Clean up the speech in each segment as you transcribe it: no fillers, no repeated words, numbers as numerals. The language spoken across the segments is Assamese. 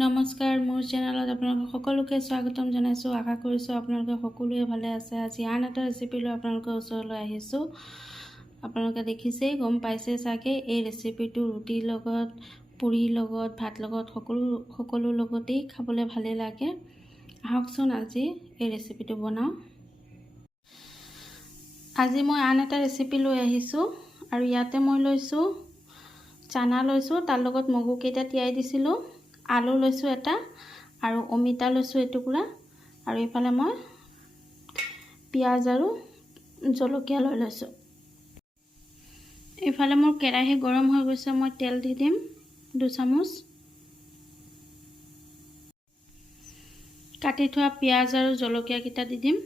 নমস্কাৰ, মোৰ চেনেলত আপোনালোকক সকলোকে স্বাগতম জনাইছোঁ। আশা কৰিছোঁ আপোনালোকে সকলোৱে ভালে আছে। আজি আন এটা ৰেচিপি লৈ আপোনালোকৰ ওচৰলৈ আহিছোঁ। আপোনালোকে দেখিছেই, গম পাইছে চাগে, এই ৰেচিপিটো ৰুটিৰ লগত, পুৰিৰ লগত, ভাত লগত সকলো লগতেই খাবলৈ ভালেই লাগে। আহকচোন আজি এই ৰেচিপিটো বনাওঁ। আজি মই আন এটা ৰেচিপি লৈ আহিছোঁ আৰু ইয়াতে মই লৈছোঁ চানা লৈছোঁ, তাৰ লগত মগুকেইটা তিয়াই দিছিলোঁ, আলু লৈছোঁ এটা আৰু অমিতা লৈছোঁ এটুকুৰা, আৰু এইফালে মই পিঁয়াজ আৰু জলকীয়া লৈ লৈছোঁ। এইফালে মোৰ কেৰাহী গৰম হৈ গৈছে, মই তেল দি দিম 2 চামুচ। কাটি থোৱা পিঁয়াজ আৰু জলকীয়াকেইটা দি দিম।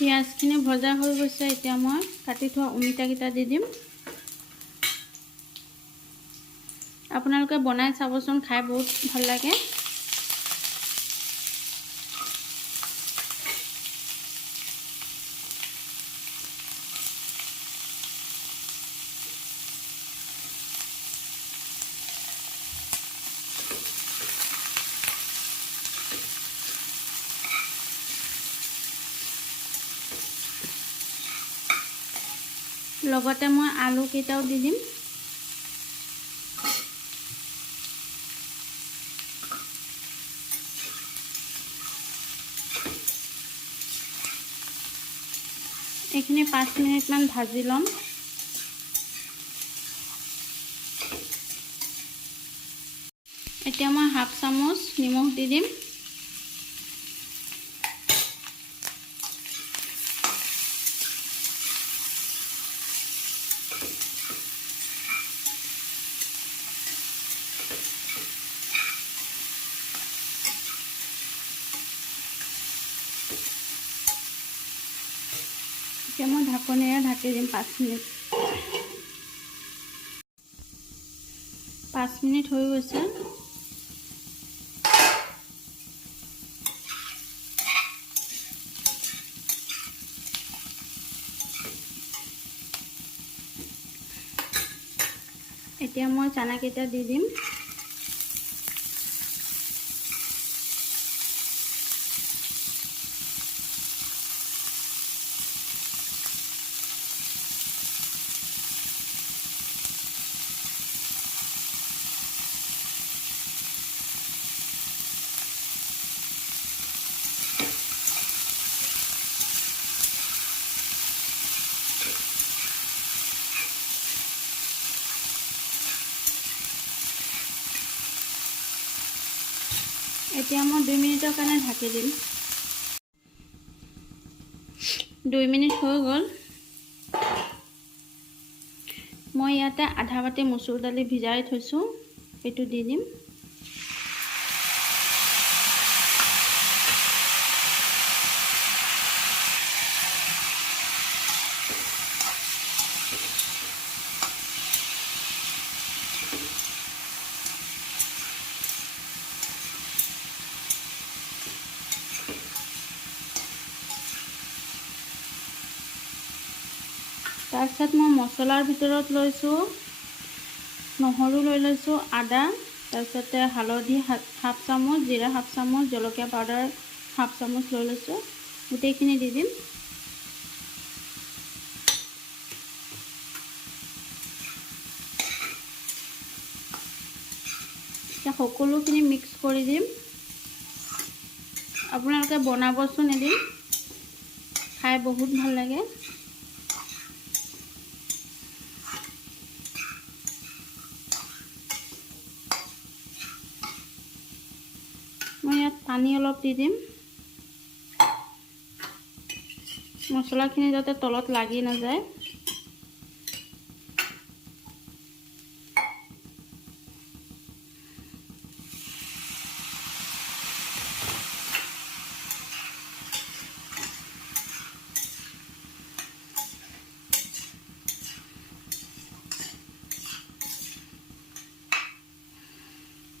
পিঁয়াজখিনি ভজা হৈ গৈছে, এতিয়া মই কাটি থোৱা অমিতাকেইটা দি দিম। আপোনালোকে বনাই চাবচোন, খাই বহুত ভাল লাগে। লগতে মই আলুকেইটাও দি দিম। এইখিনি 5 মিনিটমান ভাজি ল'ম। এতিয়া মই হাফ চামুচ নিমখ দি দিম। এতিয়া মই ঢাকনিৰে ঢাকি দিম 5 মিনিট। 5 মিনিট হৈ গৈছে। এতিয়া মই চানাকেইটা দি দিম। এতিয়া মই 2 মিনিটৰ কাৰণে ঢাকি দিম। 2 মিনিট হৈ গ'ল। মই ইয়াতে আধা বাটি মচুৰ দালি ভিজাই থৈছোঁ, এইটো দি দিম। তাৰপিছত মই মছলাৰ ভিতৰত লৈছোঁ নহৰু লৈ লৈছোঁ, আদা, তাৰপিছতে হালধি হাফ চামুচ, জিৰা হাফ চামুচ, জলকীয়া পাউডাৰ হাফ চামুচ লৈ লৈছোঁ। গোটেইখিনি দি দিম। এতিয়া সকলোখিনি মিক্স কৰি দিম। আপোনালোকে বনাবচোন এদিন, খাই বহুত ভাল লাগে। মই ইয়াত পানী অলপ দি দিম, মছলাখিনি যাতে তলত লাগি নাযায়।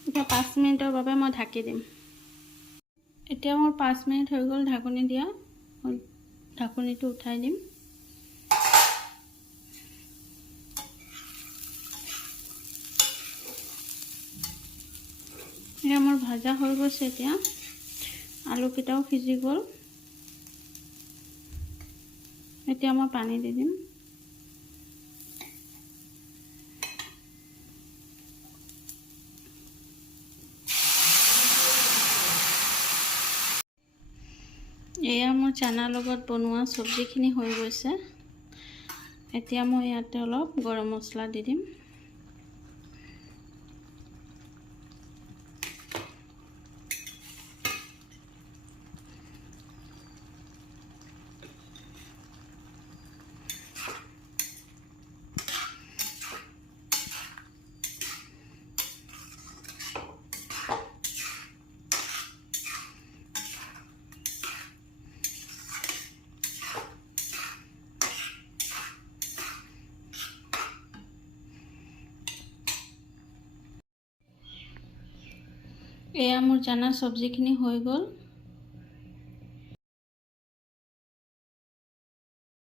এতিয়া 5 মিনিটৰ বাবে মই ঢাকি দিম। এতিয়া মোৰ 5 মিনিট হৈ গ'ল ঢাকনি দিয়া। ঢাকনিটো উঠাই দিম। এয়া মোৰ ভাজা হৈ গৈছে। এতিয়া আলুকেইটাও সিজি গ'ল। এতিয়া মই পানী দি দিম। এয়া মোৰ চানাৰ লগত বনোৱা চব্জিখিনি হৈ গৈছে। এতিয়া মই ইয়াতে অলপ গৰম মছলা দি দিম। এয়া মোৰ চানাৰ চব্জিখিনি হৈ গ'ল।